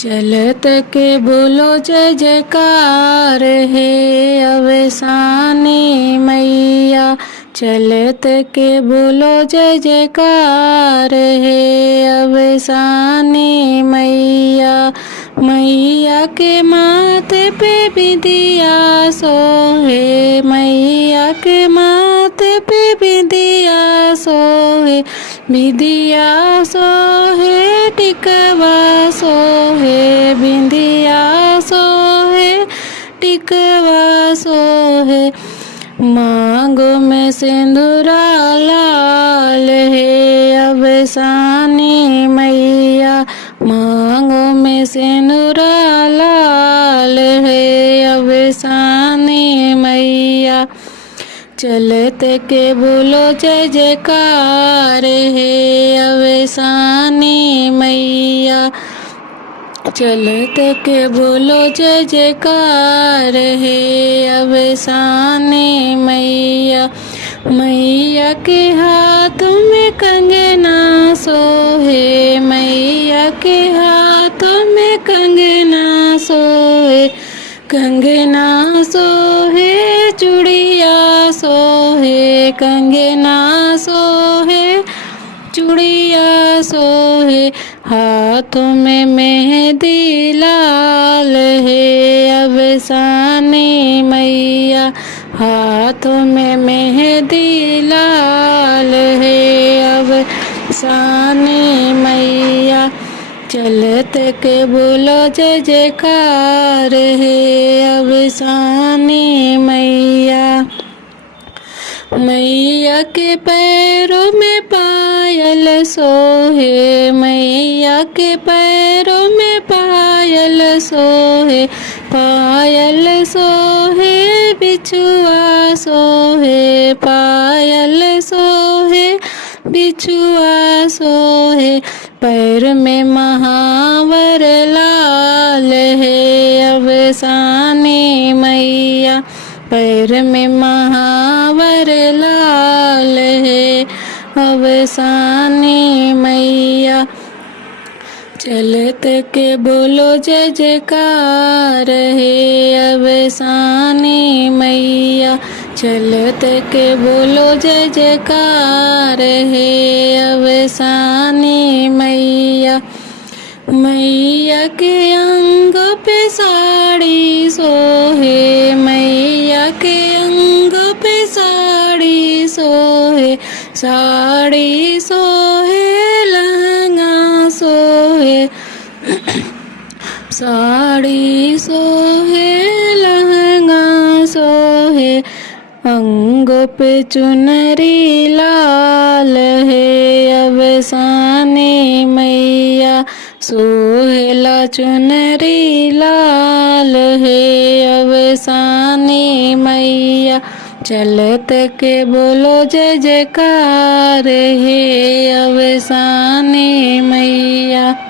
चलत के बोलो जय जयकार है अवसानी मैया। चलत के बोलो जय जयकार है अवसानी मैया। मैया के माथे पे बिंदिया सोहे, मैया के माथे पे बिंदिया सोहे। बिंदिया सोहे टिकवा सोहे, बिंदिया सोहे टिकवा सोहे। मांगो में सिंदूरा लाल है अवसानी मैया। मांगो में सिंदूरा लाल है अवसानी मैया। चलत के बोलो जय जयकार है अवसानी मैया। चलत के बोलो जय जयकार है अवसानी मैया। मैया के हाथ में कंगना सोहे, मैया के हाथ में कंगना सोहे। कंगना सोहे चूड़िया सोहे, कंगना सोहे चूड़िया सोहे। हाथों में मेहंदी लाल है अवसानी मैया। हाथों में मेहंदी लाल है अवसानी मैया। चलत के बोलो जय जयकार है अवसानी मैया। मैया के पैरों में पायल सोहे, मैया के पैरों में पायल सोहे। पायल सोहे बिछुआ सोहे, पायल सोहे बिछुआ सोहे। पैर में महावर लाल है अवसानी मैया। पैर में महावर लाल है अवसानी मैया। चलत के बोलो जय जयकार है अवसानी मैया। चलत के बोलो जय जयकार है अवसानी मैया। मैया के अंग पे साड़ी सोहे, मैया के अंग पे साड़ी सोहे। साड़ी सोहे लहंगा सोहे, साड़ी सोहे लहंगा सोहे। अंगों पे चुनरी लाल है अवसानी मैया। सोहेला चुनरी लाल है अवसानी मैया। चलत के बोलो जय जयकार है अवसानी मैया।